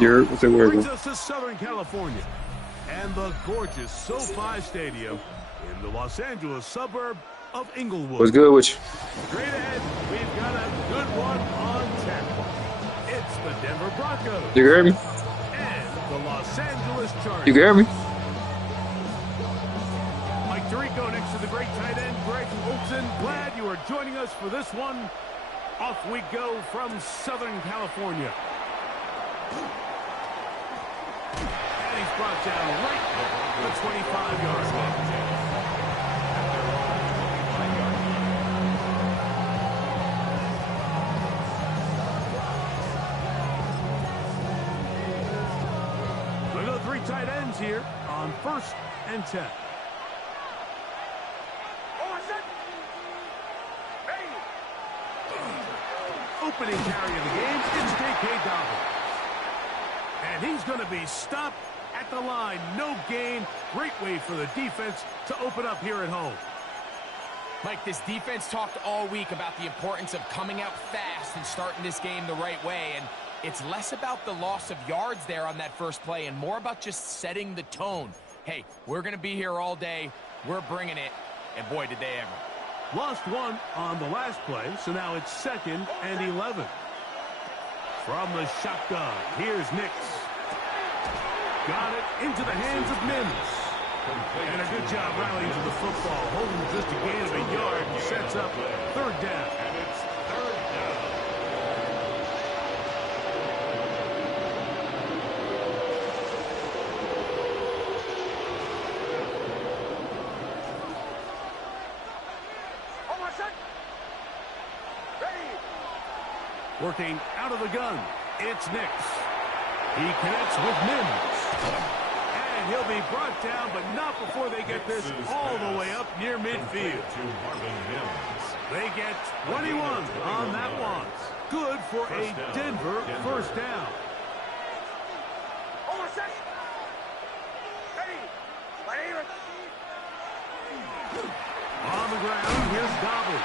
what's it brings us to Southern California and the gorgeous SoFi Stadium in the Los Angeles suburb of Inglewood. What's good with you? Straight ahead, we've got a good one on tap. It's the Denver Broncos. You can hear me? And the Los Angeles Chargers. You can hear me? Mike Tirico next to the great tight end, Greg Olson. Glad you are joining us for this one. Off we go from Southern California. And he's brought down right at the 25-yard line. We go 3 tight ends here on 1st and 10. Opening carry of the game is J.K. Dobbins. And he's going to be stopped at the line. No gain. Great way for the defense to open up here at home. Mike, this defense talked all week about the importance of coming out fast and starting this game the right way. And it's less about the loss of yards there on that first play and more about just setting the tone. Hey, we're going to be here all day. We're bringing it. And boy, did they ever. Lost one on the last play, so now it's 2nd and 11. From the shotgun, here's Nix. Got it into the hands of Mims. And a good job rallying to the football, holding just a gain of a yard, and sets up 3rd down. And it's 3rd down. Working out of the gun, it's Nix. He connects with Mims. And he'll be brought down, but not before they get this all the way up near midfield. They get 21 on that one. Good for a Denver 1st down. On the ground, here's Dobbins.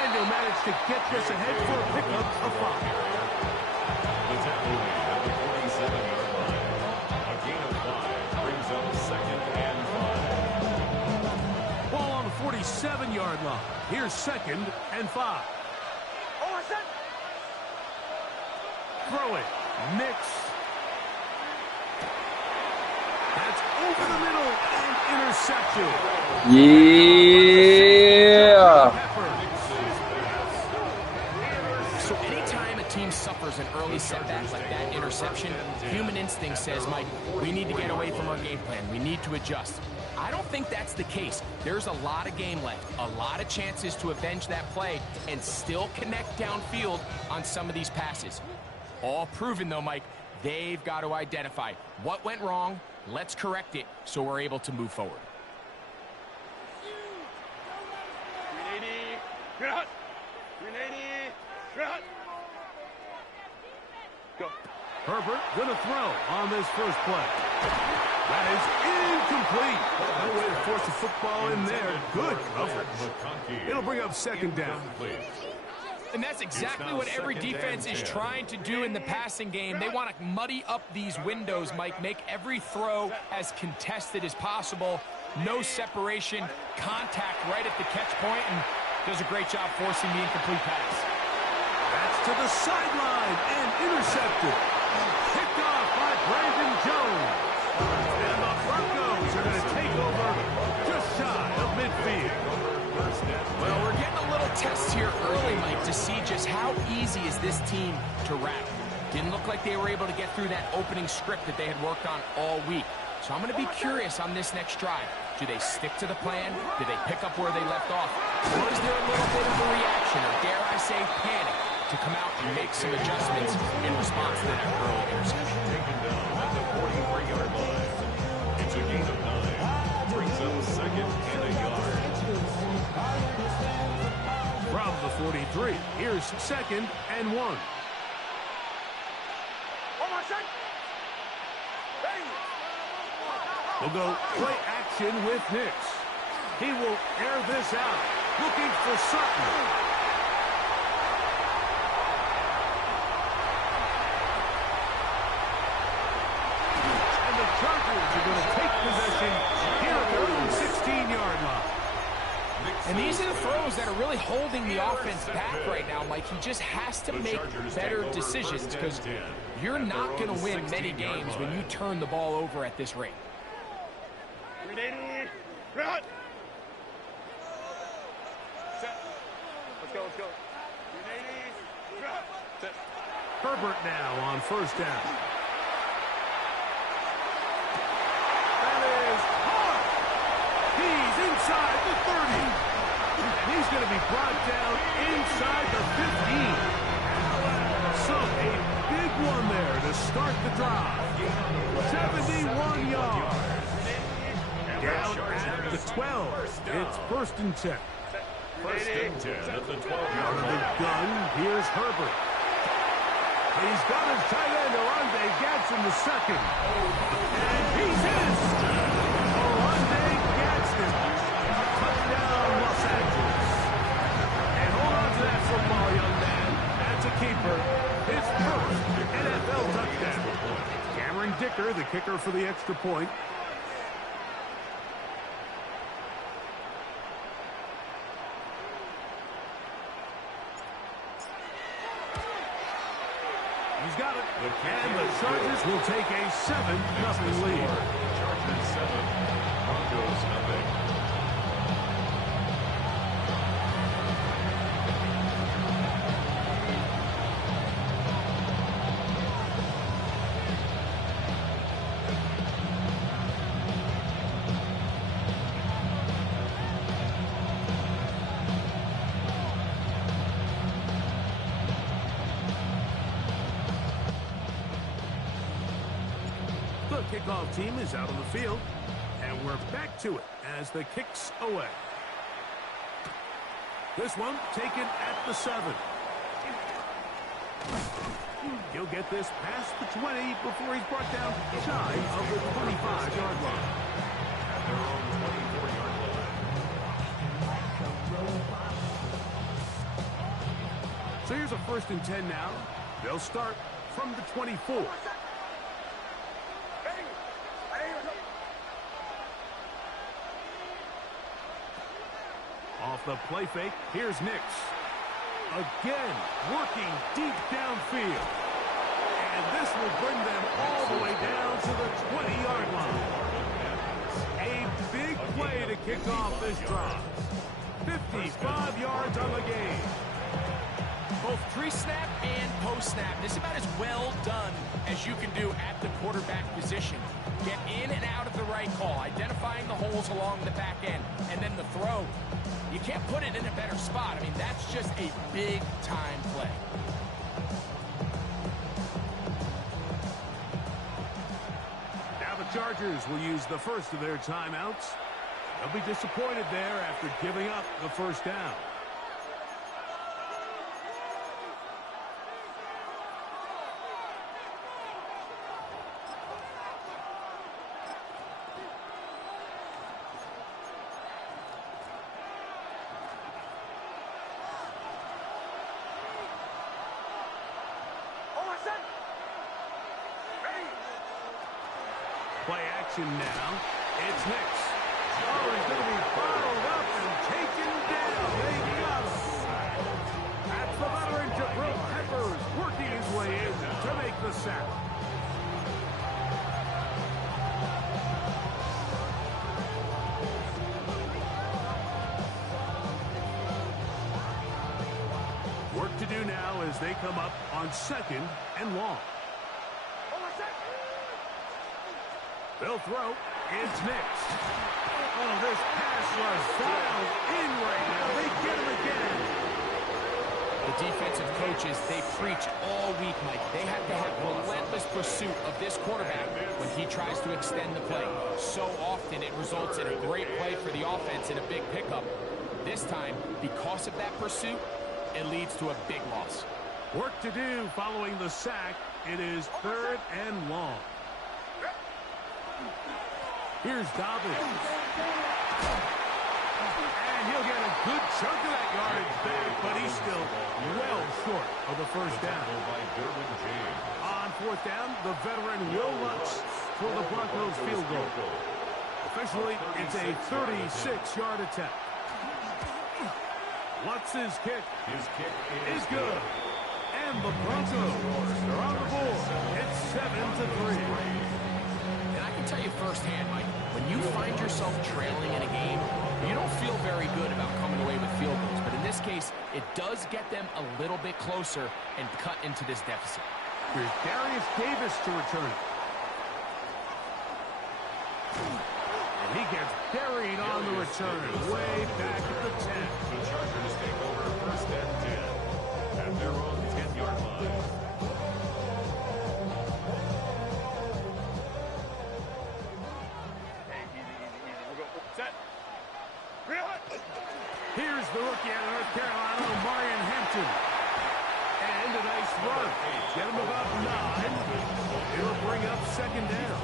And he'll manage to get this ahead for a pickup of 5. The tackle at the 47-yard line. A gain of 5 brings up 2nd and 5. Ball on the 47-yard line. Here's 2nd and 5. Throw it. Nix. That's over the middle and intercepted. Yeah. So anytime a team suffers an early setback like that interception, human instinct says, Mike, we need to get away from our game plan. We need to adjust. I don't think that's the case. There's a lot of game left, a lot of chances to avenge that play and still connect downfield on some of these passes. All proven, though, Mike, they've got to identify what went wrong. Let's correct it so we're able to move forward. Go. Herbert gonna throw on this first play. That is incomplete. No way to force the football in there. Good coverage. It'll bring up 2nd down. And that's exactly what every defense is trying to do in the passing game. They want to muddy up these windows, Mike, make every throw as contested as possible. No separation, contact right at the catch point, and does a great job forcing the incomplete pass. That's to the sideline and intercepted. Picked off by Brandon Jones. And the Broncos are going to take over just shy of midfield. Well, we're getting a little test here early, Mike, to see just how easy is this team to rattle. Didn't look like they were able to get through that opening script that they had worked on all week. So I'm going to be curious on this next drive. Do they stick to the plan? Do they pick up where they left off? Or is there a little bit of a reaction, or dare I say panic, to come out and make some adjustments in response to that early interception? Taken down at the 43-yard line. It's a gain of 9. Brings up 2nd and a yard. From the 43, here's 2nd and 1. We'll go play action with Nix. He will air this out, looking for Sutton. Chargers are going to take possession here at their own 16-yard line. And these are the throws that are really holding the offense back right now, Mike. He just has to make better decisions because you're not going to win many games when you turn the ball over at this rate. Let's go. Herbert now on first down. That is hard. He's inside the 30. And he's going to be brought down inside the 15. So a big one there to start the drive. 71 yards. Down at the 12. It's 1st and 10. 1st and 10 at the 12-yard Out of the line. gun, here's Herbert. He's got his tight end, Orlando Gadsden, the second. And he's in. Orlando Gadsden. Touchdown, Los Angeles. And hold on to that football, young man. That's a keeper. His first NFL touchdown. Cameron Dicker, the kicker for the extra point. He's got it. And the Chargers will take a 7-0 lead. Chargers 7, Broncos nothing. The kickoff team is out on the field, and we're back to it as the kick's away. This one taken at the 7. He'll get this past the 20 before he's brought down shy of the 25-yard line. At their own 24-yard line. So here's a 1st and 10 now. They'll start from the 24. Off the play fake, here's Nix. Again, working deep downfield. And this will bring them all the way down to the 20-yard line. A big play to kick off this drive. 55 yards on the game. Both pre-snap and post-snap, this is about as well done as you can do at the quarterback position. Get in and out of the right call, identifying the holes along the back end, and then the throw. You can't put it in a better spot. I mean, that's just a big-time play. Now the Chargers will use the first of their timeouts. They'll be disappointed there after giving up the first down. Play action now. It's Nix. Oh, he's going to be followed up and taken down. They got him. That's the veteran Jabril Peppers working his way in to make the sack. Work to do now as they come up on 2nd and long. They'll throw. It's Nix. Oh, this pass was dialed in right now. They get him again. The defensive coaches, they preach all week, Mike. They have to have relentless pursuit of this quarterback when he tries to extend the play. So often it results in a great play for the offense and a big pickup. This time, because of that pursuit, it leads to a big loss. Work to do following the sack. It is 3rd and long. Here's Dobbins. And he'll get a good chunk of that yardage back, but he's still well short of the first down. On 4th down, the veteran Will Lutz for the Broncos field goal. Officially, it's a 36-yard attempt. What's his kick? His kick Is good. And the Broncos are on the board. It's 7-3. And I can tell you firsthand, Mike, when you find yourself trailing in a game, you don't feel very good about coming away with field goals. But in this case, it does get them a little bit closer and cut into this deficit. Here's Darius Davis to return it. And he gets buried on the return, way back at the 10. The Chargers take over first and 10 at their own 10-yard line. Here's the rookie out of North Carolina, Marion Hampton. And a nice run. Get him about 9. It'll bring up second down.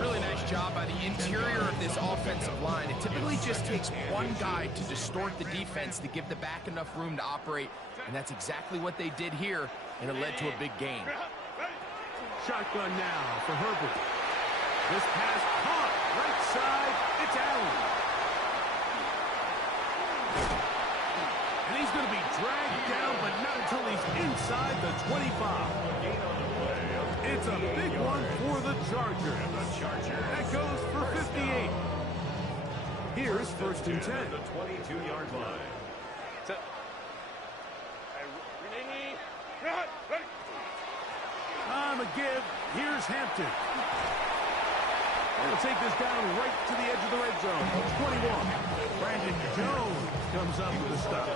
Really nice job by the interior of this offensive line. It typically just takes one guy to distort the defense to give the back enough room to operate, and that's exactly what they did here, and it led to a big gain. Shotgun now for Herbert. This pass caught. Right side, it's Allen. And he's going to be dragged down, but not until he's inside the 25. It's a big one for the Chargers. That goes for 58. Here's first and 10. The 22-yard line. On a give, here's Hampton. They'll take this down right to the edge of the red zone. 21. Brandon Jones comes up with a stop.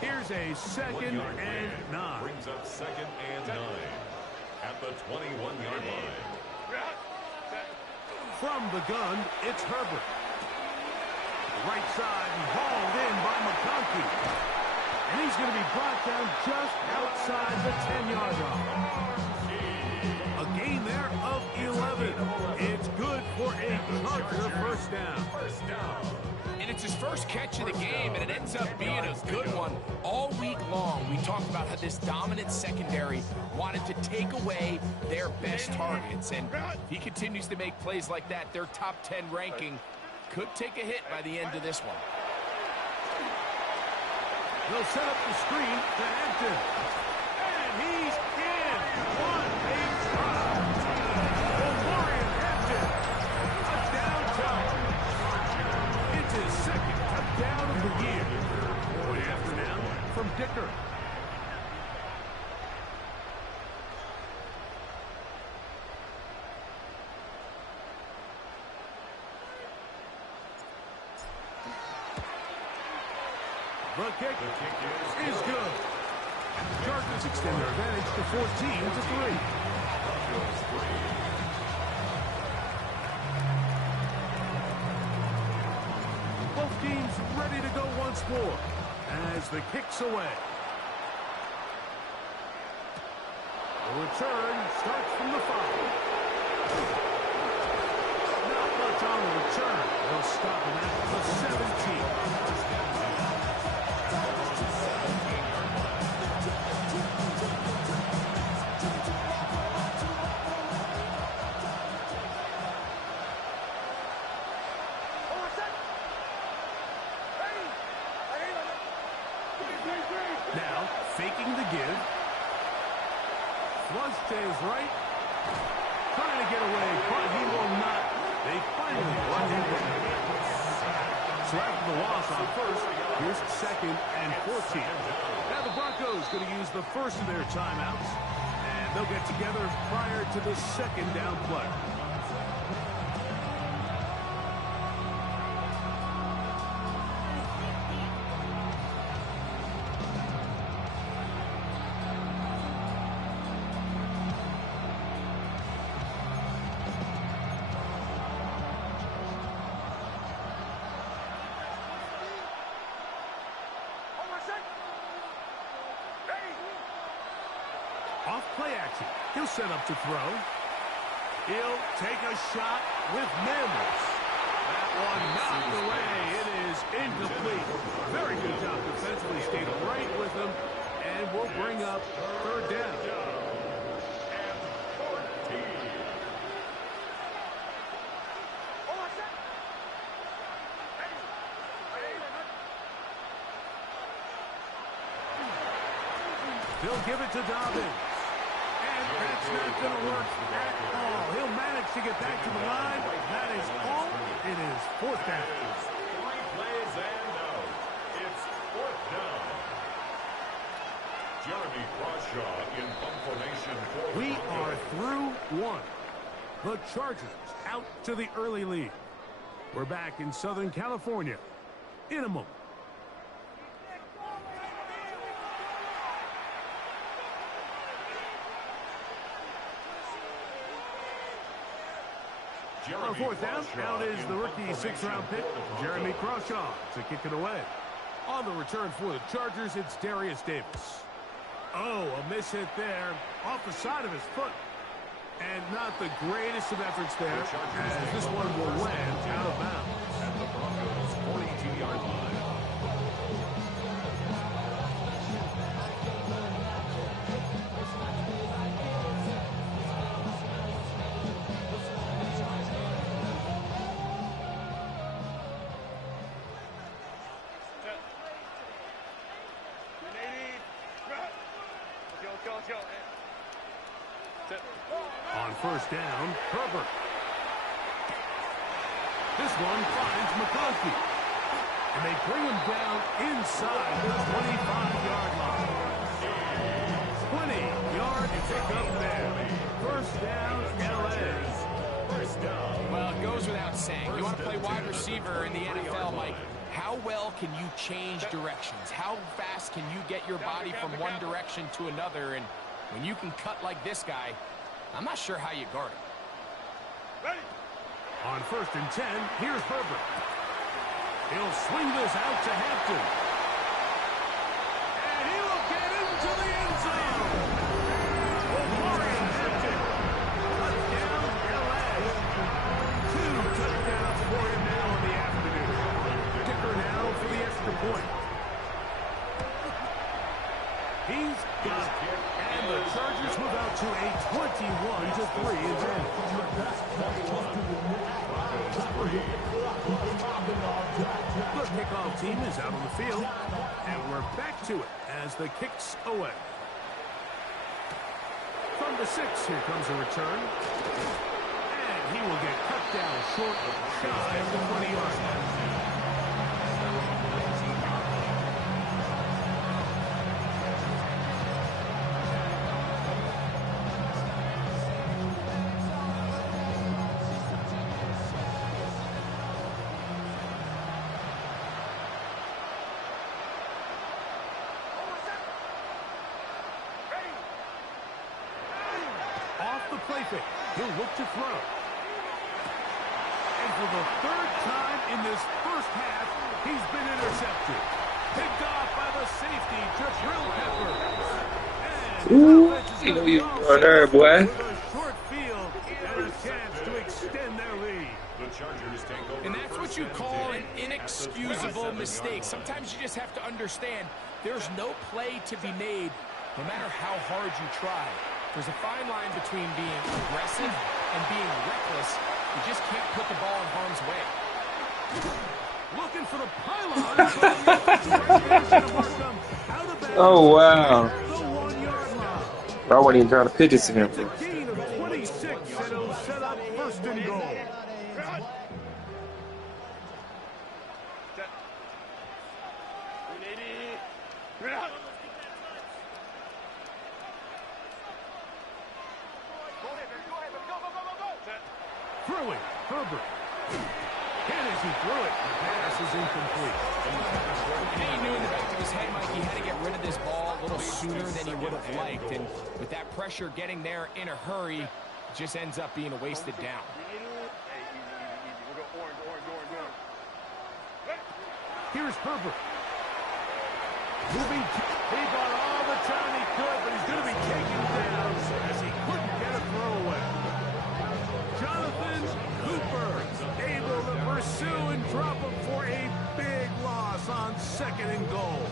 Here's a second and 9. Brings up second and 9 at the 21-yard line. From the gun, it's Herbert. Right side and hauled in by McConkey. And he's going to be brought down just outside the 10-yard line. A gain there of 11. It's good for a Charger first down. And it's his first catch of the game, and it ends up being a good one. All week long, we talked about how this dominant secondary wanted to take away their best targets. And if he continues to make plays like that, their top 10 ranking could take a hit by the end of this one. They'll set up the screen to Hampton. And he's in. What a try. Marion Hampton. Touchdown Chargers. It's his second touchdown of the year. Point after now from Dicker. The kick is good. Chargers extend their advantage to 14-3. Both teams ready to go once more as the kick's away. The return starts from the 5. Not much on the return. They'll stop him at the 17. Now, faking the give. Flush to his right. Trying to get away, but he will not. They finally let him down. So after the loss on first, here's second and 14. Now the Broncos going to use the first of their timeouts, and they'll get together prior to the second down play. Off play action. He'll set up to throw. He'll take a shot with Mims. That one knocked away. It is incomplete. Very good job defensively. Stayed right with him. And we'll bring up third down. They'll give it to Dobbins. And that's not going to work at all. He'll manage to get back to the line. That is all. It is fourth down. 3 plays and out. It's fourth down. Jeremy Crawshaw in punt formation for We are through one. The Chargers out to the early lead. We're back in Southern California in a moment. On fourth down, out is the rookie 6th-round pick, Jeremy Crawshaw, to kick it away. On the return for the Chargers, it's Darius Davis. Oh, a miss hit there, off the side of his foot. And not the greatest of efforts there, as this one will land out of bounds. At the Broncos' 42-yard line. On first down, Herbert. This one finds McConkey. And they bring him down inside the 25-yard line. 20-yard pickup there. First down, L.A. First down. Well, it goes without saying. You want to play wide receiver in the NFL, Mike. How well can you change directions? How fast can you get your body from one direction to another? And when you can cut like this guy, I'm not sure how you guard him. Ready. On first and 10, here's Herbert. He'll swing this out to Hampton. And he will get into the end zone. Maurice Hampton. Touchdown, L.A. 2 touchdowns for him now in the afternoon. Kicker now for the extra point. He's got it. And the Chargers move out to a 21-3 advantage. The kickoff team is out on the field, and we're back to it as the kick's away. From the 6, here comes a return. And he will get cut down short of shy of the 20-yard line. Play fake. He'll look to throw. And for the 3rd time in this first half, he's been intercepted. Picked off by the safety, Jabril Peppers. Ooh, you know you on there, boy. With a short field and a chance to extend their lead. The Chargers take over. And that's what you call an inexcusable mistake. Sometimes you just have to understand there's no play to be made, no matter how hard you try. There's a fine line between being aggressive and being reckless. You just can't put the ball in harm's way. Looking for the pylon. Oh, wow. I wasn't even trying to pitch it to him. Gain of 26, and it'll set up first and goal. Throwing, Herbert. And as he threw it, the pass is incomplete. He knew in the back of his head, Mike, he had to get rid of this ball a little sooner than he would have liked. And with that pressure getting there in a hurry, it just ends up being a wasted down. Here's Herbert. Moving. He got all the time he could, but he's going to be taken down as he couldn't get a throw away. Jonathan Cooper able to pursue and drop him for a big loss on 2nd and goal.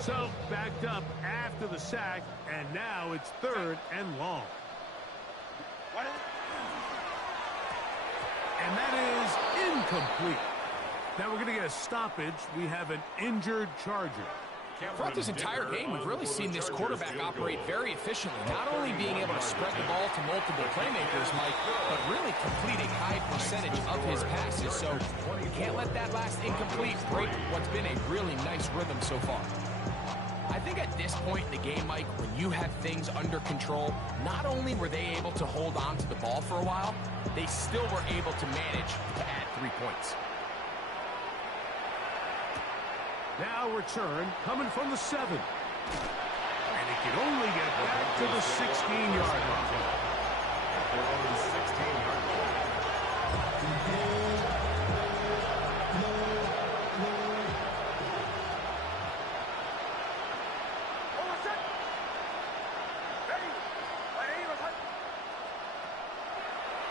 So backed up after the sack, and now it's 3rd and long. And that is incomplete. Now we're going to get a stoppage. We have an injured Charger. Throughout this entire game, we've really seen this quarterback operate very efficiently, not only being able to spread the ball to multiple playmakers, Mike, but really complete a high percentage of his passes. So you can't let that last incomplete break what's been a really nice rhythm so far. I think at this point in the game, Mike, when you have things under control, not only were they able to hold on to the ball for a while, they still were able to manage to add 3 points. Now return coming from the 7. And he can only get back to the 16-yard line.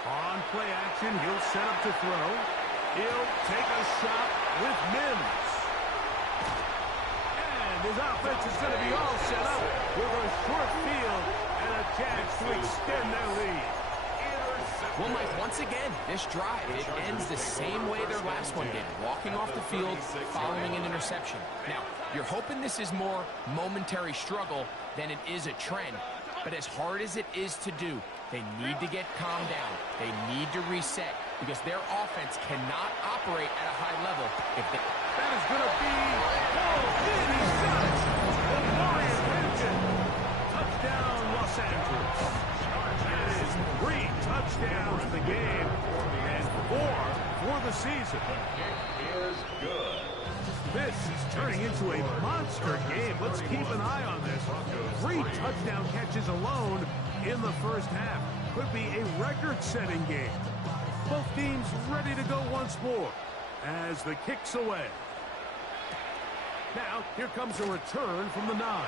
On play action, he'll set up to throw. He'll take a shot with Mims. His offense is going to be all set up with a short field and a chance to extend their lead. Well, Mike, once again, this drive, it ends the same way their last one did, walking off the field following an interception. Now, you're hoping this is more momentary struggle than it is a trend, but as hard as it is to do, they need to get calmed down. They need to reset because their offense cannot operate at a high level if they... That is going to be... Oh, did he shot it? The Warriors wins it. Touchdown, Los Angeles. That is 3 touchdowns in the game and 4 for the season. Is good. This is turning into a monster game. Let's keep an eye on this. 3 touchdown catches alone in the first half. Could be a record-setting game. Both teams ready to go once more as the kick's away. Now, here comes a return from the 9.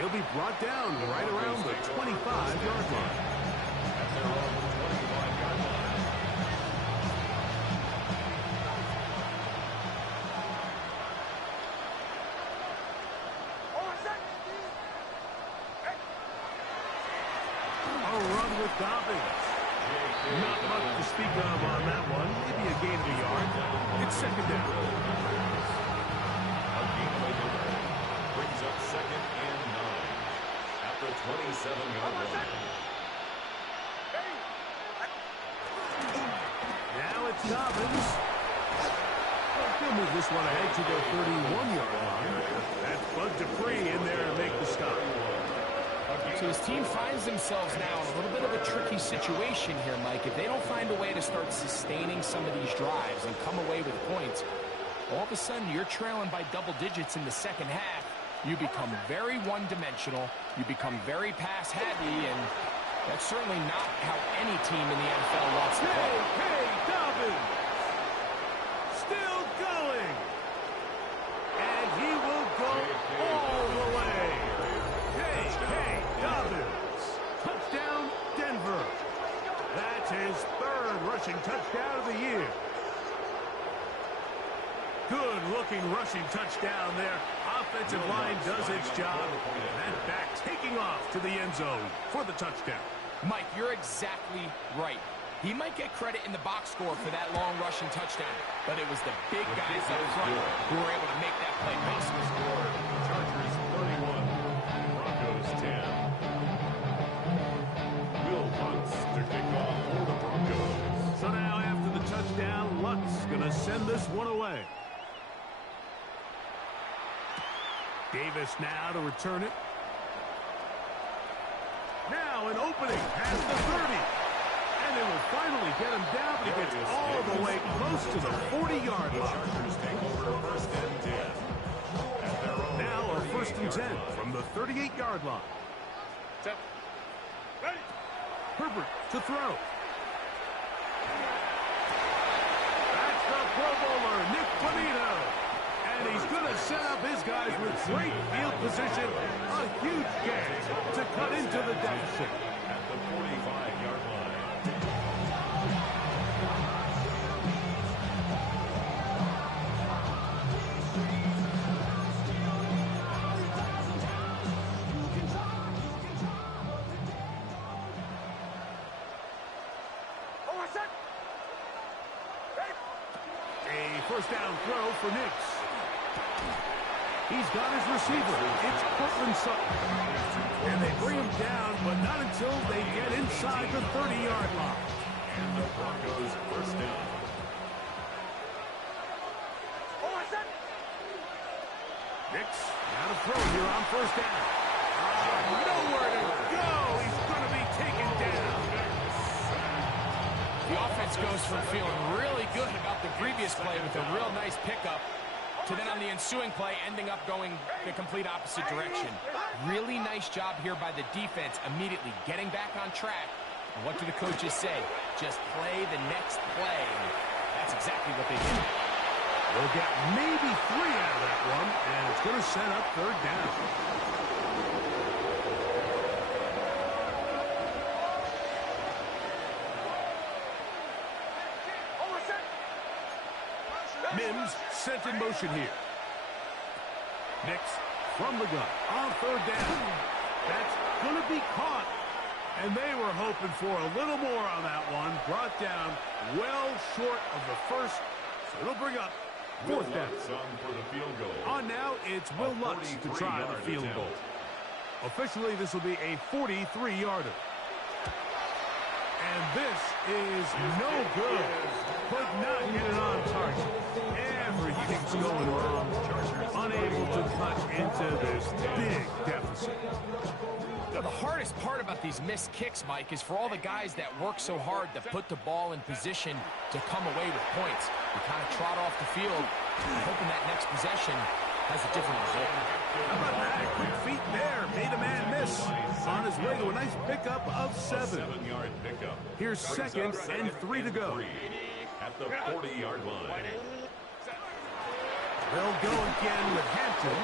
He'll be brought down right around the 25-yard line. A run with Dobbins. Not much to speak of on that one. Maybe a gain of a yard. It's second down. A gain of a yard brings up second and 9 at the 27-yard line. Now it's Dobbins. They'll move this one ahead to the 31-yard line. That's Bud Dupree in there to make the stop. So his team finds themselves now in a little bit of a tricky situation here, Mike. If they don't find a way to start sustaining some of these drives and come away with points, all of a sudden you're trailing by double digits in the second half. You become very one-dimensional. You become very pass-heavy, and that's certainly not how any team in the NFL wants to play. Hey, Dobbins! Still going! And he will go all the way. Hey, Dobbins! Touchdown, Denver! That's his 3rd rushing touchdown of the year. Good-looking rushing touchdown there. Offensive line does its job. And back taking off to the end zone for the touchdown. Mike, you're exactly right. He might get credit in the box score for that long rushing touchdown, but it was the big guys up front who were able to make that play possible. Chargers 31, Broncos 10. Will Lutz to kick off for the Broncos. So now after the touchdown, Lutz going to send this one away. Davis now to return it. Now an opening past the 30. And they will finally get him down, but he gets all the way close to the 40-yard line. Chargers take over first and 10. At their own Now a first and 10 from the 38-yard line. Ready. Herbert to throw. That's the Pro Bowler, Nick Bonito. And he's going to set up his guys with great field position. A huge gain to cut into the deficit. at the 45-yard line. A first first down throw for Nix. He's got his receiver. It's Cortland Sutton. And they bring him down, but not until they get inside the 30-yard line. And the Broncos first down. Nix, now to throw here on first down. Nowhere to go. He's going to be taken down. The offense goes from feeling really good about the previous play with a real nice pickup to then on the ensuing play ending up going the complete opposite direction. Really nice job here by the defense immediately getting back on track. And what do the coaches say? Just play the next play. That's exactly what they did. They'll get maybe 3 out of that one, and it's going to set up third down. Mims sent in motion here. Nix from the gun on third down. That's going to be caught. And they were hoping for a little more on that one. Brought down well short of the first. So it'll bring up fourth down. For the field goal. On now, it's Will Lutz to try the field goal. Officially, this will be a 43-yarder. And this is no good. Could not get it on target. Everything's going wrong. Unable to cut into this big deficit. The hardest part about these missed kicks, Mike, is for all the guys that work so hard to put the ball in position to come away with points. You kind of trot off the field, hoping that next possession has a different result. How about that? Quick feet there. Made a man miss. On his way to a nice pickup of 7. 7-yard pickup. Here's second and 3 to go. At the 40-yard line. They'll go again with Hampton.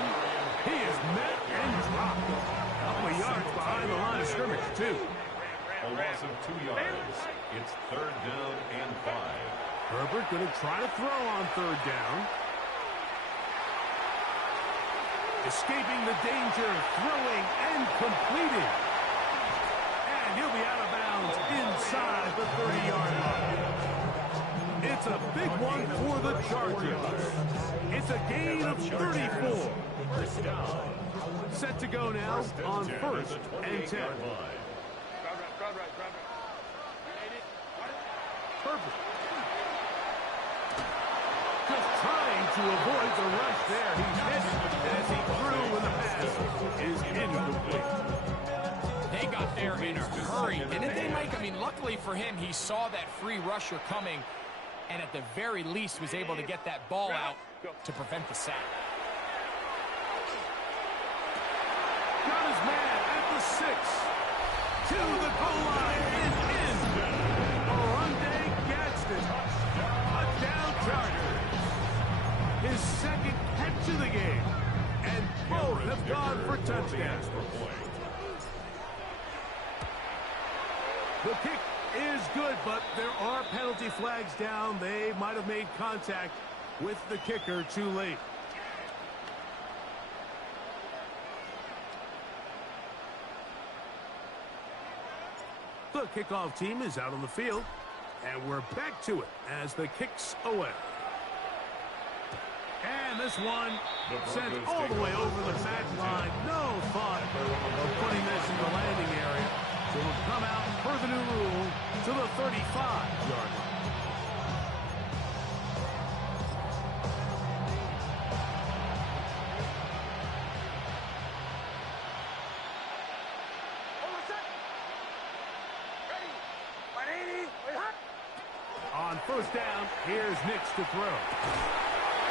He is met and dropped. A couple of yards behind the line of scrimmage, too. A loss of 2 yards. It's third down and 5. Herbert going to try to throw on third down. Escaping the danger, throwing and completing. And he'll be out of bounds inside the 30-yard line. It's a big one for the Chargers. It's a gain of 34. Set to go now on first and 10. Perfect. Just trying to avoid the rush there. He's missed as he threw when the pass is incomplete. They got there in a hurry, didn't they, Mike? I mean, luckily for him, he saw that free rusher coming and at the very least was able to get that ball out to prevent the sack. Got his man at the 6. To the goal line and in. Oronde Gadsden. Touchdown Chargers. His second catch of the game. And both have gone for touchdowns. The kick is good, but there are penalty flags down. They might have made contact with the kicker too late. The kickoff team is out on the field, and we're back to it as the kick's away. And this one sent all the way over the back line. No thought of putting this in the landing area. So it'll come out per the new rule to the 35-yard line. On first down, here's Nix to throw.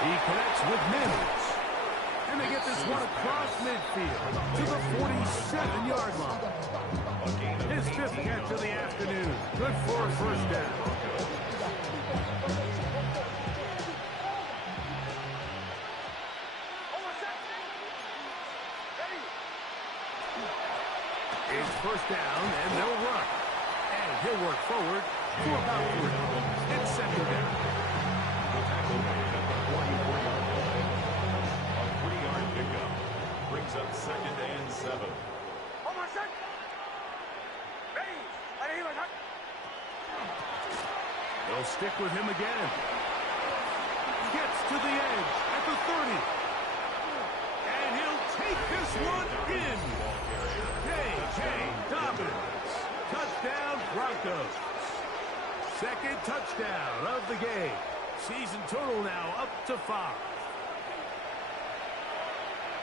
He connects with Mims. And they get this one across midfield to the 47-yard line. His 5th catch of the afternoon. Good for a first down. It's first down, and they'll run. And he'll work forward for about 3. It's second down. The tackle made at the 44-yard line. A 3-yard pickup brings up second and 7. They'll stick with him again. gets to the edge at the 30. And he'll take this one in. J.K. Dobbins. Touchdown, Broncos. Second touchdown of the game. Season total now up to 5.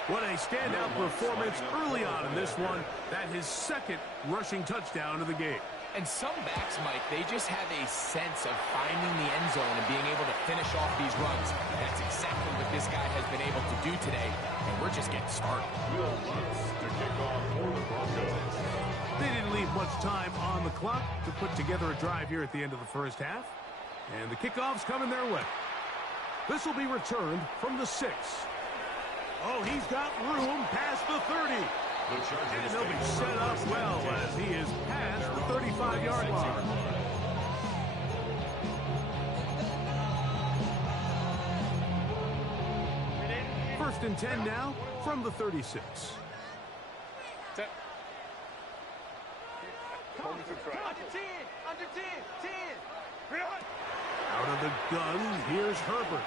What a standout performance early on in this one. That his second rushing touchdown of the game. And some backs, Mike, they just have a sense of finding the end zone and being able to finish off these runs. That's exactly what this guy has been able to do today, and we're just getting started. Will Lutz to kick off for the Broncos. They didn't leave much time on the clock to put together a drive here at the end of the first half. And the kickoff's coming their way. This will be returned from the 6. Oh, he's got room past the 30. And they'll be set up well as he is past the 35-yard line. First and 10 now from the 36. Out of the gun, here's Herbert.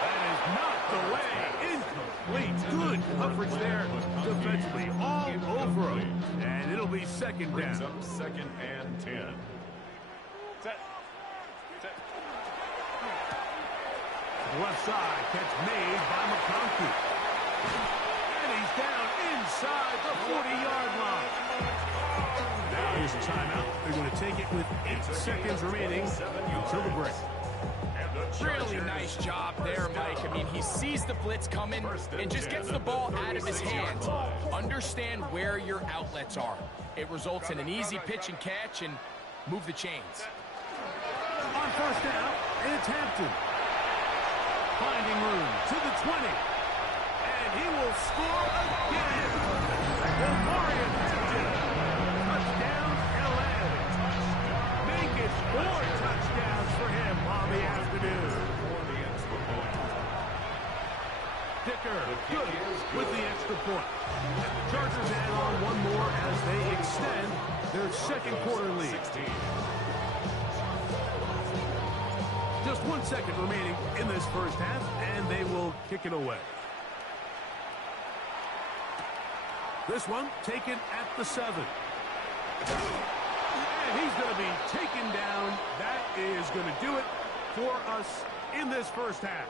That is knocked away. Incomplete. Good coverage there defensively. All over him. And it'll be second Brings down. up second and 10. The left side catch made by McConkey. And he's down inside the 40-yard line. Now here's a timeout. They're going to take it with 8 seconds remaining until the break. Really nice job there, Mike. I mean, he sees the blitz coming and just gets the ball out of his hands. Understand where your outlets are. It results in an easy pitch and catch and move the chains. On first down, it's Hampton. Finding room to the 20. And he will score again. Omarion Hampton. Touchdown, L.A. Make it 4 touchdowns for him on the afternoon. Dicker, good with the extra point. And the Chargers add on one more as they extend their second quarter lead. Just 1 second remaining in this first half, and they will kick it away. This one taken at the 7. And he's going to be taken down. That is going to do it for us in this first half.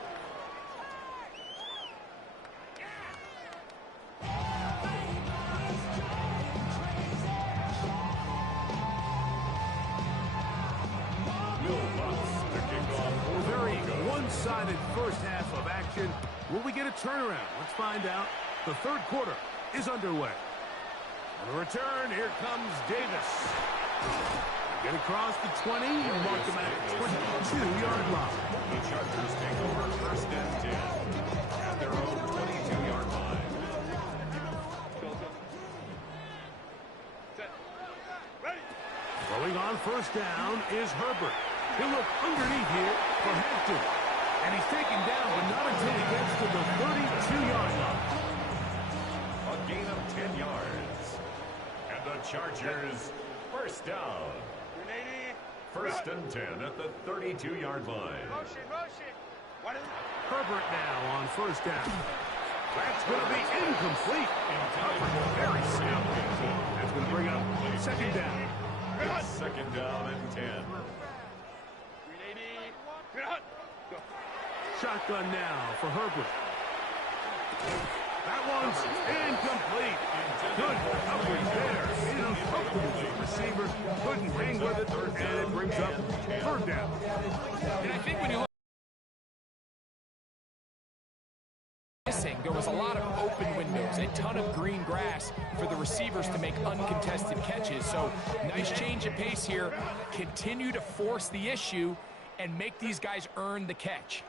One-sided first half of action. Will we get a turnaround? Let's find out. The third quarter is underway. On the return, here comes Davis. Get across the 20 and mark them at 22-yard line. The Chargers take over first and 10 at their own 22-yard line. Throwing on first down is Herbert. He'll look underneath here for Hampton. And he's taken down, but not until he gets to the 32-yard line. A gain of 10 yards. And the Chargers first down. First and 10 at the 32-yard line. Herbert now on first down. That's going to be incomplete. Very sound. That's going to bring up second down. It's second down and 10. Shotgun now for Herbert. That one's incomplete. Good coverage there. Uncomfortable receiver. Couldn't hang with it, and it brings up third down. And I think when you look there was a lot of open windows, a ton of green grass for the receivers to make uncontested catches. So nice change of pace here. Continue to force the issue and make these guys earn the catch.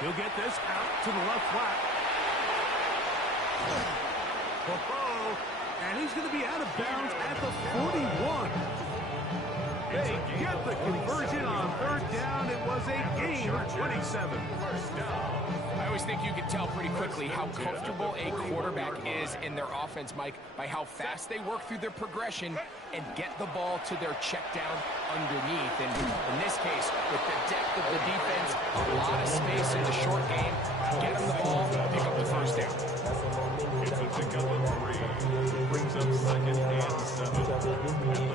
He'll get this out to the left flat. And he's going to be out of bounds at the 41. They get the conversion on third down. It was a gain of 27. First down. I always think you can tell pretty quickly how comfortable a quarterback is in their offense, Mike, by how fast they work through their progression and get the ball to their check down underneath. And in this case, with the depth of the defense, a lot of space in the short game, get them the ball, pick up the first down. It's a pickup of 3. Brings up second and 7 at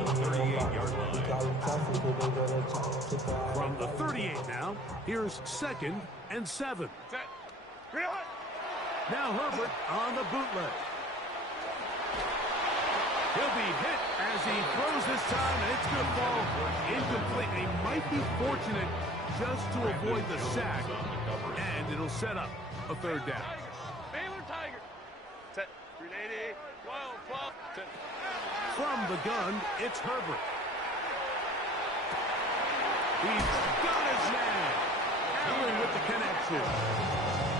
the 38-yard line. From the 38 now, here's second and 7. Now Herbert on the bootleg. He'll be hit as he throws this time, and it's going to fall incomplete. He might be fortunate just to avoid the sack, and it'll set up a third down. Baylor Tiger. Set. 380. 12. From the gun, it's Herbert. He's got his man. Allen with the connection.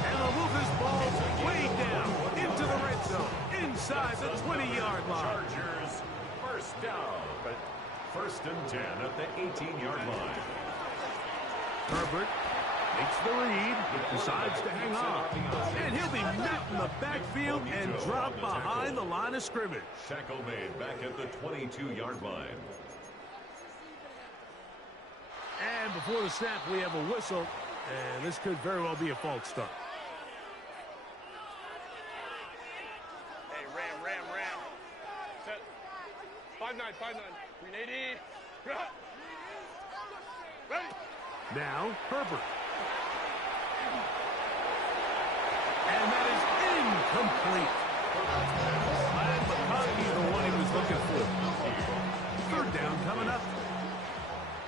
And they'll move this ball way down into the red zone, inside the 20-yard line. Chargers, first down. First and 10 at the 18-yard line. Herbert makes the read, decides to hang on. And he'll be met in the backfield and dropped behind the line of scrimmage. Tackle made back at the 22-yard line. And before the snap, we have a whistle, and this could very well be a false start. Hey, ram. Set. 5-9. 380. Ready. Now, Herbert. And that is incomplete. And McConkey, the one he was looking for. Third down coming up.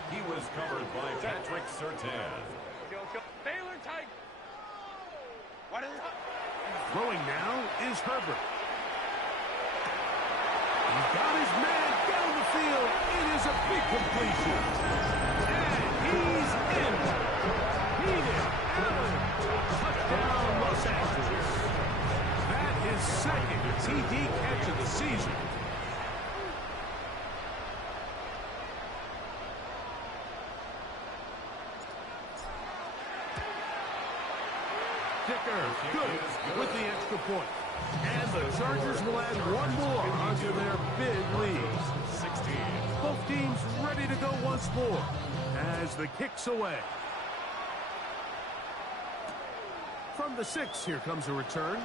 He was covered by Patrick Surtain. Let's go. Baylor Tiger. What is it? Throwing now is Herbert. He's got his man down the field. It is a big completion. And he's in. Keenan Allen. Touchdown, Los Angeles. That is second TD catch of the season. Dicker, good with the extra point. And the Chargers will add one more onto their big lead. 16. Both teams ready to go once more as the kick's away. From the 6, here comes a return.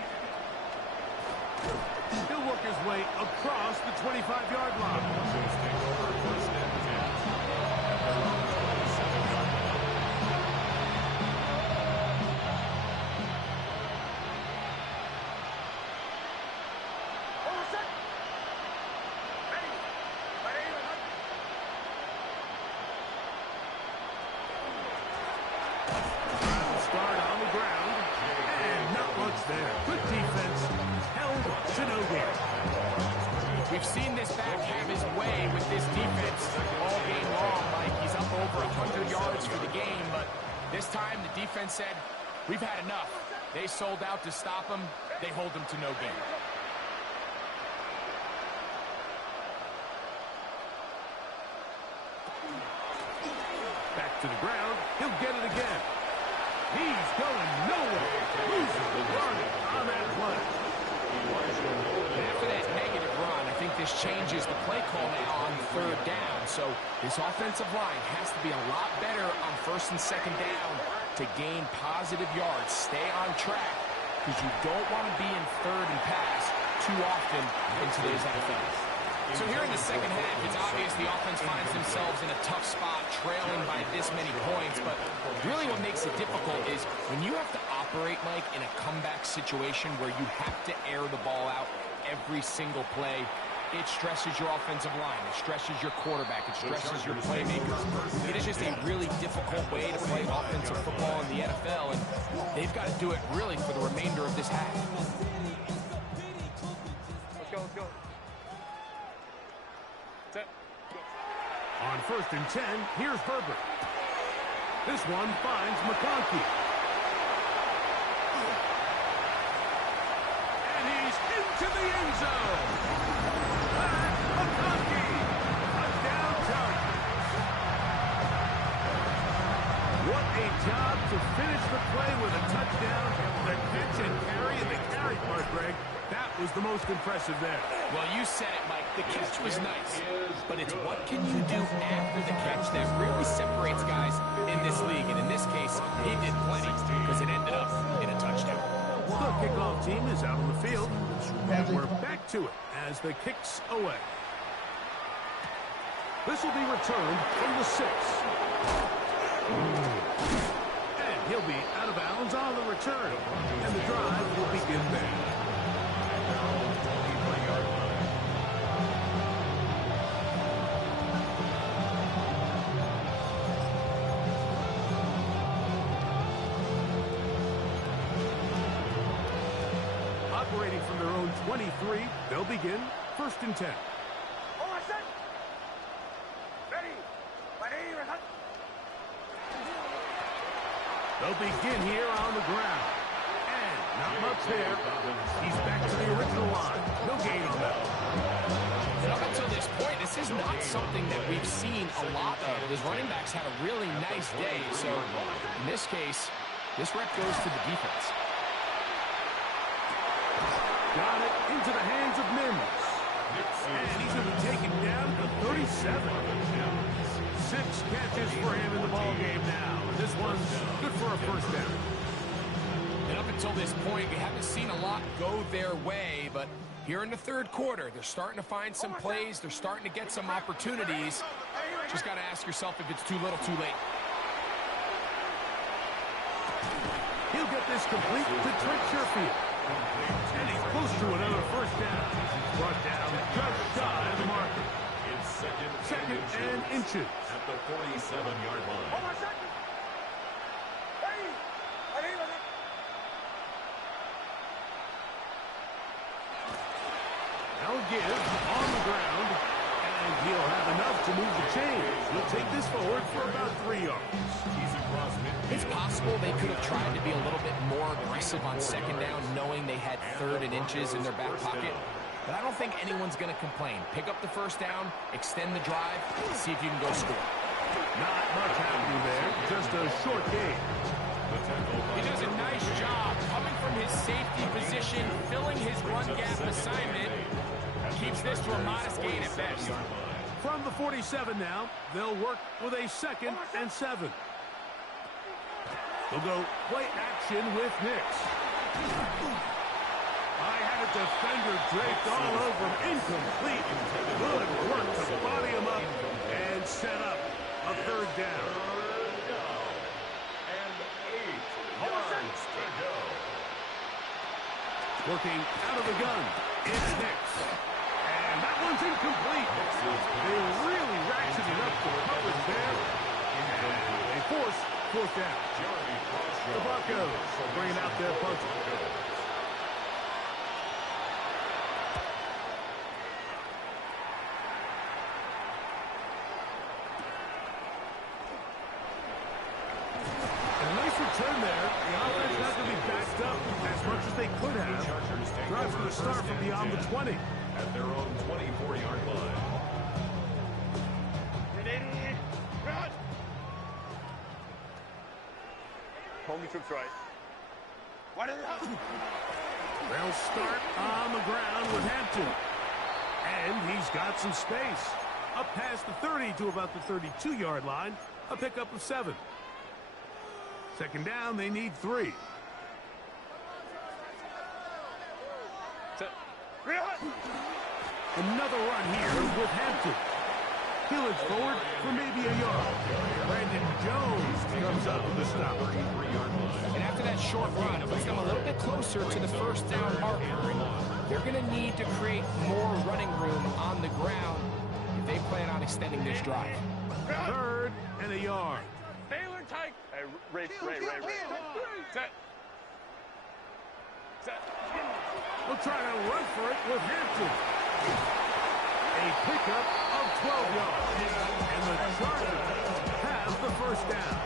He'll work his way across the 25-yard line. Start on the ground, and not much there. Good defense, held to no gain. We've seen this back have his way with this defense all game long, Mike. He's up over 100 yards for the game, but this time the defense said, we've had enough. They sold out to stop him. They hold him to no gain. Back to the ground, he'll get it again. He's going nowhere. Loses the run on that play. After that negative run, I think this changes the play call now on third down. So this offensive line has to be a lot better on first and second down to gain positive yards. Stay on track because you don't want to be in third and pass too often in today's NFL. So here in the second half, it's obvious the offense finds themselves in a tough spot, trailing by this many points. But really what makes it difficult is when you have to operate, Mike, in a comeback situation where you have to air the ball out every single play, it stresses your offensive line. It stresses your quarterback. It stresses your playmakers. It is just a really difficult way to play offensive football in the NFL, and they've got to do it really for the remainder of this half. Let's go. Set. On first and 10, here's Herbert. This one finds McConkey. And he's into the end zone. Back McConkey. Touchdown Chargers. a job to finish the play with a touchdown. The catch and carry, and the carry part, Greg, that was the most impressive there. Well, you said it, Mike. The catch was nice, but it's what can you do after the catch that really separates guys in this league. And in this case, he did plenty because it ended up in a touchdown. The kickoff team is out on the field, and we're back to it as the kick's away. This will be returned from the 6. And he'll be out of bounds on the return. And the drive will begin there. Operating from their own 23, they'll begin 1st and 10. They'll begin here on the ground. And not much there. He's back to the original line. No gain on that. And up until this point, this is not something that we've seen a lot of. His running backs had a really nice day. So in this case, this rep goes to the defense. Got it into the hands of Mims. And he's going to be taken down at the 37. 6 catches for him in the ballgame now. This one's good for a 1st down. And up until this point, we haven't seen a lot go their way, but here in the 3rd quarter, they're starting to find some plays. They're starting to get some opportunities. Just got to ask yourself if it's too little, too late. He'll get this complete to Trent Sherfield. And he's close to another 1st down. He's brought down just shy of the marker. It's Second and inches. At the 47-yard line. Now give on the ground, and he'll have enough to move the chains. He'll take this forward for about 3 yards. It's possible they could have tried to be a little bit more aggressive on 2nd down, knowing they had 3rd and inches in their back pocket. But I don't think anyone's going to complain. Pick up the 1st down, extend the drive, see if you can go score. Not much happening there, just a short game. He does a nice job coming from his safety position, filling his run gap assignment. Keeps this to a modest gain at best. From the 47 now, they'll work with a 2nd and 7. They'll go play action with Nix. I had a defender draped all over him. Incomplete. Good work to body him up and set up a 3rd down. And 8 yards to go. Working out of the gun. It's Nix. And that one's incomplete. They really ratcheted up the coverage there. And they force 4th down. The Broncos bringing out their punter. Return there. The offense not going to be backed up as much as they could have. Drive's going to start from beyond the 20. At their own 24-yard line. Homie troops right. They'll start on the ground with Hampton. And he's got some space. Up past the 30 to about the 32-yard line. A pickup of 7. 2nd down, they need 3. Another run here with Hampton. He'll forward for maybe a yard. Brandon Jones comes up with the stop. And after that short run, it puts them a little bit closer to the 1st down marker. They're going to need to create more running room on the ground if they plan on extending this drive. 3rd and a yard. Baylor tight. Hey, Ray. Set. We'll try to run for it with Hampton. A pickup of 12 yards. And the Chargers have the 1st down.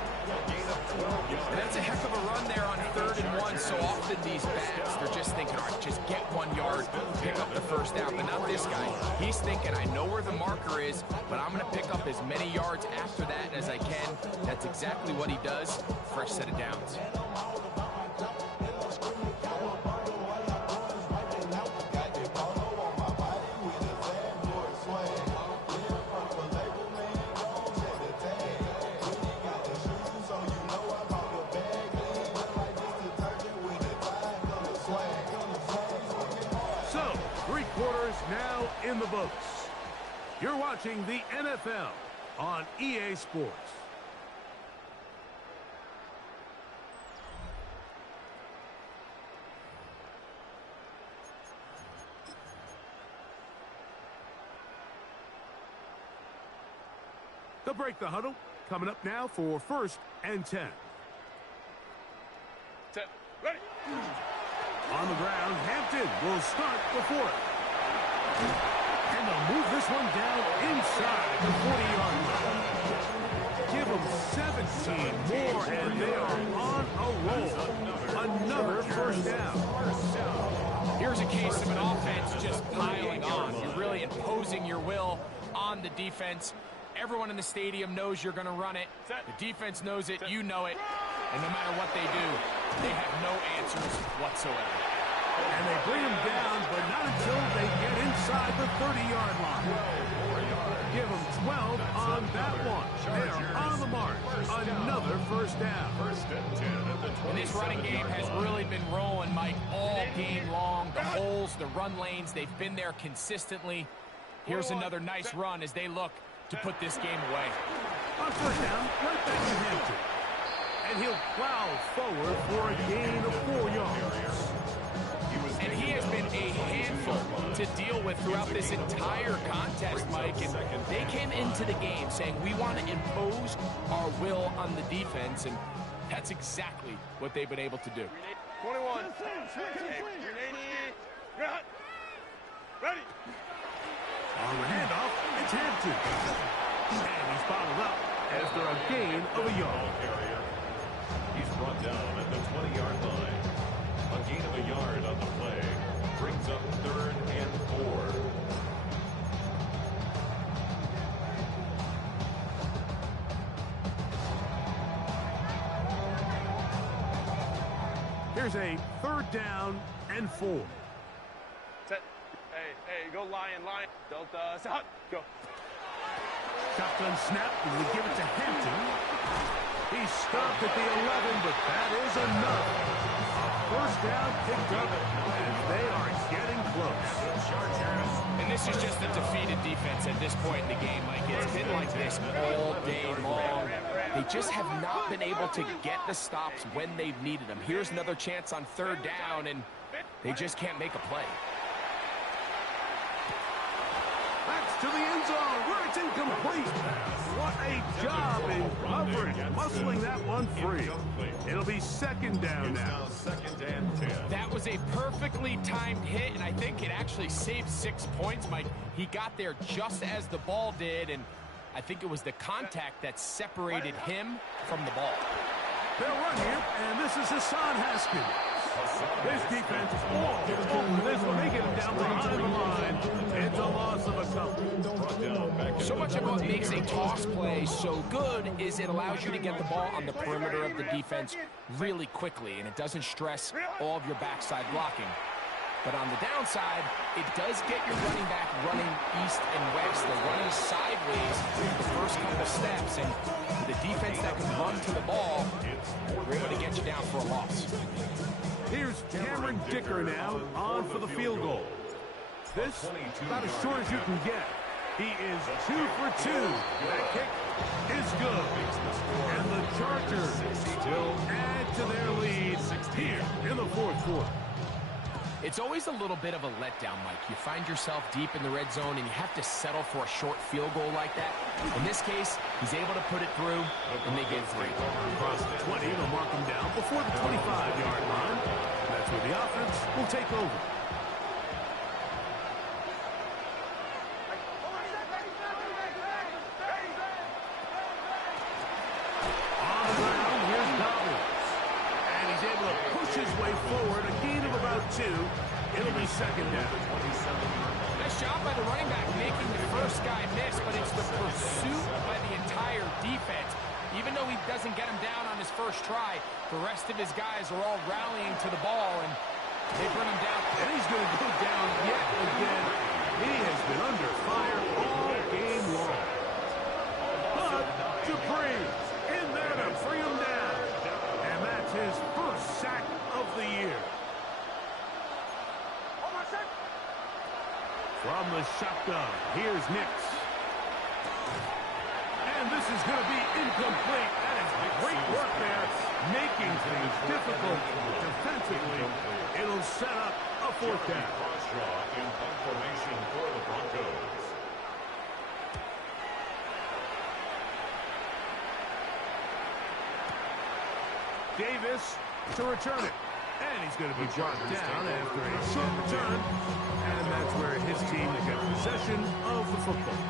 And that's a heck of a run there on 3rd and 1. So often these backs, they're just thinking, all right, just get 1 yard, pick up the 1st first down, but not this guy. He's thinking, I know where the marker is, but I'm going to pick up as many yards after that as I can. That's exactly what he does. Fresh set of downs. Now in the books. You're watching the NFL on EA Sports. They'll break the huddle. Coming up now for 1st and 10. Set. Ready. On the ground, Hampton will start before it. And they'll move this one down inside the 40-yard line. Give them 17 more, and they are on a roll. Another first down. Here's a case of an offense just piling on. You're really imposing your will on the defense. Everyone in the stadium knows you're going to run it. The defense knows it. You know it. And no matter what they do, they have no answers whatsoever. And they bring him down, but not until they get inside the 30-yard line. Give them 12 on that one. They're on the mark. Another first down. And this running game has really been rolling, Mike, all game long. The holes, the run lanes, they've been there consistently. Here's another nice run as they look to put this game away. On first down, right back to Hampton. And he'll plow forward for a gain of 4 yards. And he has been a handful to deal with throughout this entire contest, Mike. And they came into the game saying, we want to impose our will on the defense. And that's exactly what they've been able to do. 21. Ready. On the handoff, it's Hampton. And he's bottled up after a gain of a yard. He's brought down at the 20-yard line. A gain of a yard on the play brings up 3rd and 4. Here's a 3rd down and 4. Set. Hey, go lion. Delta, set. Go. Shotgun snap, and we give it to Hampton. He stopped at the 11, but that is enough. A first down picked up, and they are getting close. And this is just a defeated defense at this point in the game, Mike. It's been like this all day long. They just have not been able to get the stops when they've needed them. Here's another chance on 3rd down, and they just can't make a play. That's to the end zone, where it's incomplete. What a job in coverage, muscling that one free. It'll be 2nd down now. 2nd and 10. That was a perfectly timed hit, and I think it actually saved 6 points, Mike. He got there just as the ball did, and I think it was the contact that separated him from the ball. They'll run here, and this is Hassan Haskins. This defense is all over this one. They get him down behind the line. It's a loss of a couple. So much of what makes a toss play so good is it allows you to get the ball on the perimeter of the defense really quickly, and it doesn't stress all of your backside blocking. But on the downside, it does get your running back running east and west. They're running sideways the first couple steps, and the defense that can run to the ball, we're able to get you down for a loss. Here's Cameron Dicker now on for the field goal. This about as short as you can get. He is 2 for 2. That kick is good. And the Chargers will add to their lead here in the 4th quarter. It's always a little bit of a letdown, Mike. You find yourself deep in the red zone, and you have to settle for a short field goal like that. In this case, he's able to put it through, and they get 3. Across the 20, they'll mark him down before the 25-yard line. That's where the offense will take over. On the ground, here's Dobbins. And he's able to push push his way forward. A gain of about 2. It'll be second down. Nice job by the running back making the first guy miss, but it's the pursuit by the entire defense. Even though he doesn't get him down on his first try, the rest of his guys are all rallying to the ball, and they bring him down. And he's going to go down yet again. He has been under fire all game long. But Dupree in there to bring him down. And that's his first sack of the year. From the shotgun, here's Nix. And this is going to be incomplete. That is great work there, making things difficult defensively. It'll set up a fourth down. Cross-draw in punt formation for the Broncos. Davis to return it. And he's going to be brought down after a short return. And that's where his team will get possession of the football.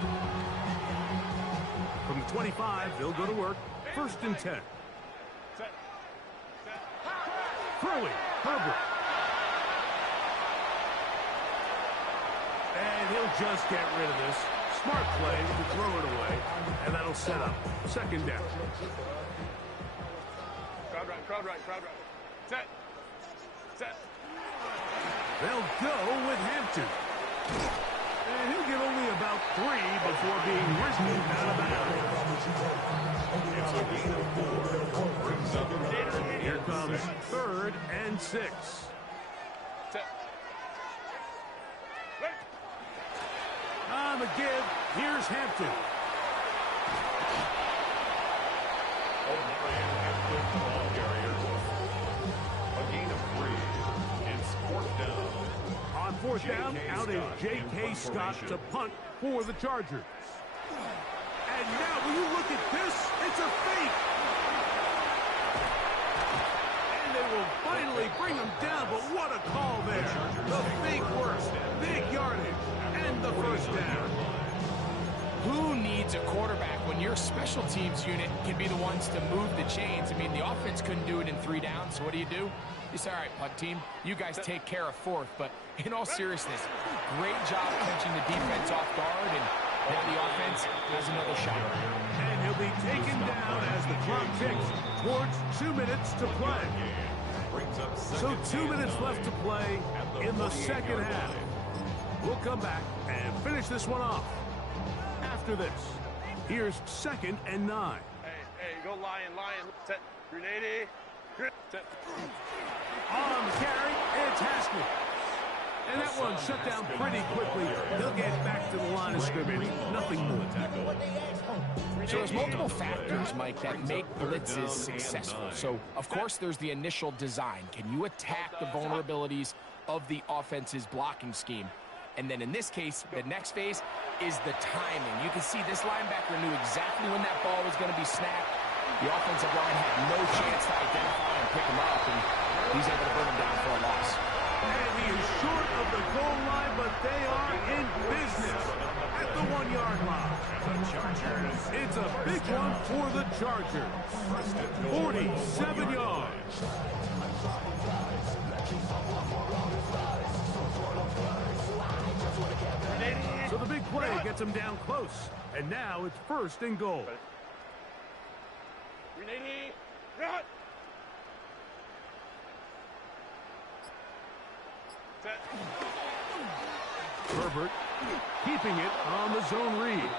From the 25, they'll go to work. First and 10. Throwing, Herbert. And he'll just get rid of this. Smart play to throw it away. And that'll set up second down. Crowd right. Set. They'll go with Hampton. And he'll get only about 3 before being whistled out of bounds. It's a gain of 4. Brings up Here comes third and 6. Set. On the give, here's Hampton. O'Brien Hampton, ball carrier. A gain of 3. It's fourth down. On fourth down, out is J.K. Scott to punt for the Chargers. And now, will you look at this? It's a fake. And they will finally bring him down, but what a call there. The fake works, big yardage, and the first down. Who needs a quarterback when your special teams unit can be the ones to move the chains? I mean, the offense couldn't do it in 3 downs, so what do? You say, all right, punt team, you guys take care of fourth. But in all seriousness, great job catching the defense off guard, and now the offense has another shot. And he'll be taken down as the clock ticks towards 2 minutes to play. So 2 minutes left to play in the second half. We'll come back and finish this one off. After this, here's second and 9. Hey, go lion. Set. Grenade. Set. On the carry, it's Haskell. And that one shut down pretty quickly. He'll get back to the line of scrimmage. Nothing more. So there's multiple factors, Mike, that make blitzes successful. So, of course, there's the initial design. Can you attack the vulnerabilities of the offense's blocking scheme? And then in this case, the next phase is the timing. You can see this linebacker knew exactly when that ball was going to be snapped. The offensive line had no chance to identify and pick him up, and he's able to bring him down for a loss. And he is short of the goal line, but they are in business at the 1-yard line. It's a big one for the Chargers. 47 yards. So the big play gets him down close. And now it's first and goal. Grenade. Run. Set. Herbert keeping it on the zone read.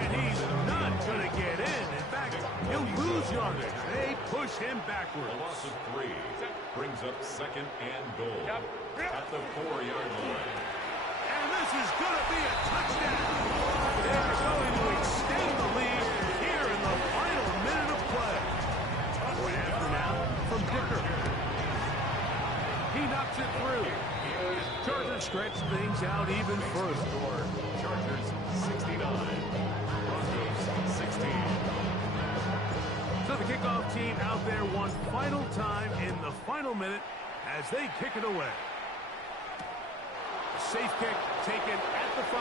And he's not going to get in. In fact, he'll lose yardage. They push him backwards. A loss of 3 brings up second and goal at the 4-yard line. And this is going to be a touchdown. They're going to extend the lead here in the final minute of play. Point after now from Dicker. He knocks it through. Chargers stretch things out even further. Chargers 69, Broncos 16. So the kickoff team out there one final time in the final minute as they kick it away. A safe kick taken at the 5.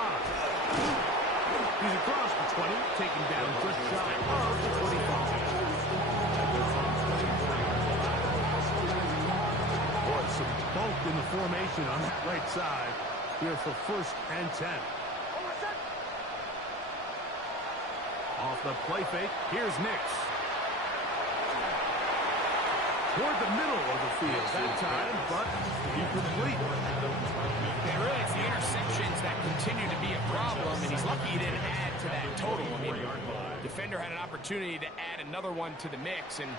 He's across the 20, taken down just shy of the 25. both in the formation on that right side here for 1st and 10. Off the play fake, here's Nix. Toward the middle of the field that time, but incomplete. Yeah, really, it's the interceptions that continue to be a problem, and he's lucky he didn't add to that total. I mean, defender had an opportunity to add another one to the mix, and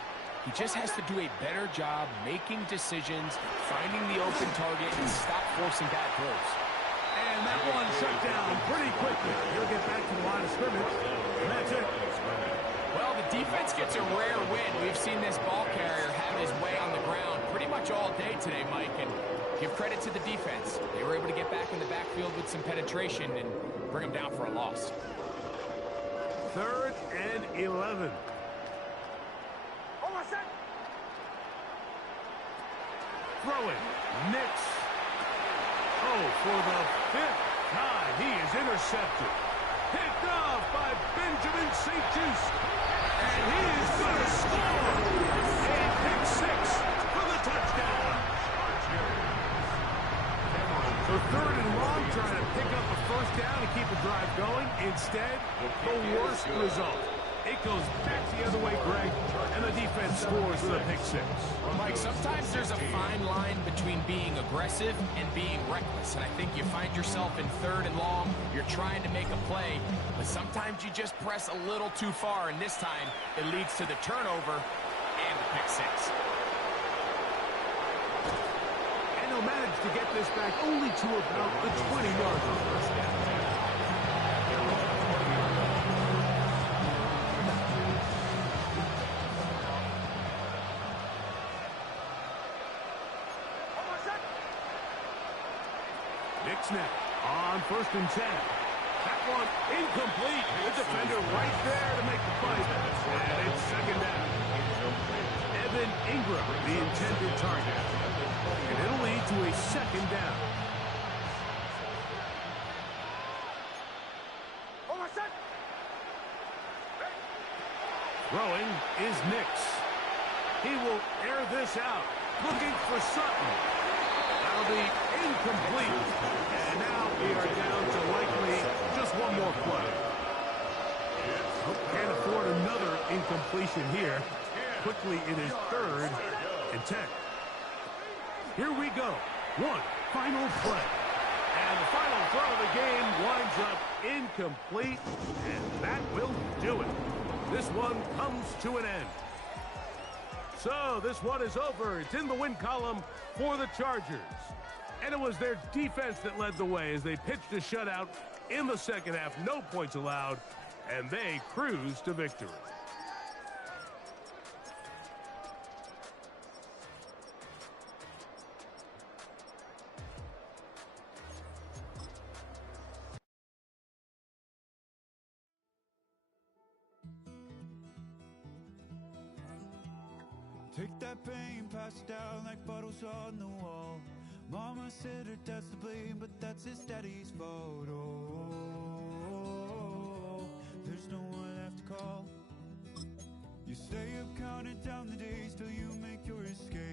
he just has to do a better job making decisions, finding the open target, and stop forcing bad throws. And that one shut down pretty quickly. He'll get back to the line of scrimmage, and that's it. Well, the defense gets a rare win. We've seen this ball carrier have his way on the ground pretty much all day today, Mike, and give credit to the defense. They were able to get back in the backfield with some penetration and bring them down for a loss. 3rd and 11. Throwing, Nix. Oh, for the 5th time, he is intercepted. Picked off by Benjamin St. Just. And he is going to score. A pick 6 for the touchdown. So 3rd and long, trying to pick up a 1st down and keep the drive going. Instead, the worst result. It goes back the other way, Greg, and the defense scores with a pick 6. Well, Mike, sometimes there's a fine line between being aggressive and being reckless, and I think you find yourself in 3rd and long, you're trying to make a play, but sometimes you just press a little too far, and this time it leads to the turnover and the pick 6. And he'll manage to get this back only to about the 20-yard line. Snap on 1st and 10. That one incomplete. The defender right there to make the play. And it's 2nd down. Evan Ingram, the intended target. And it'll lead to a 2nd down. Throwing is Nix. He will air this out. Looking for Sutton. That'll be incomplete. And now we are down to likely just one more play. Can't afford another incompletion here. Quickly it is 3rd and 10. Here we go. One final play. And the final throw of the game winds up incomplete. And that will do it. This one comes to an end. So this one is over. It's in the win column for the Chargers. And it was their defense that led the way as they pitched a shutout in the 2nd half. No points allowed, and they cruised to victory. Take that pain, pass it down like bottles on the wall. Mama said her dad's to blame, but that's his daddy's fault. Oh, there's no one left to call. You stay up counting down the days till you make your escape.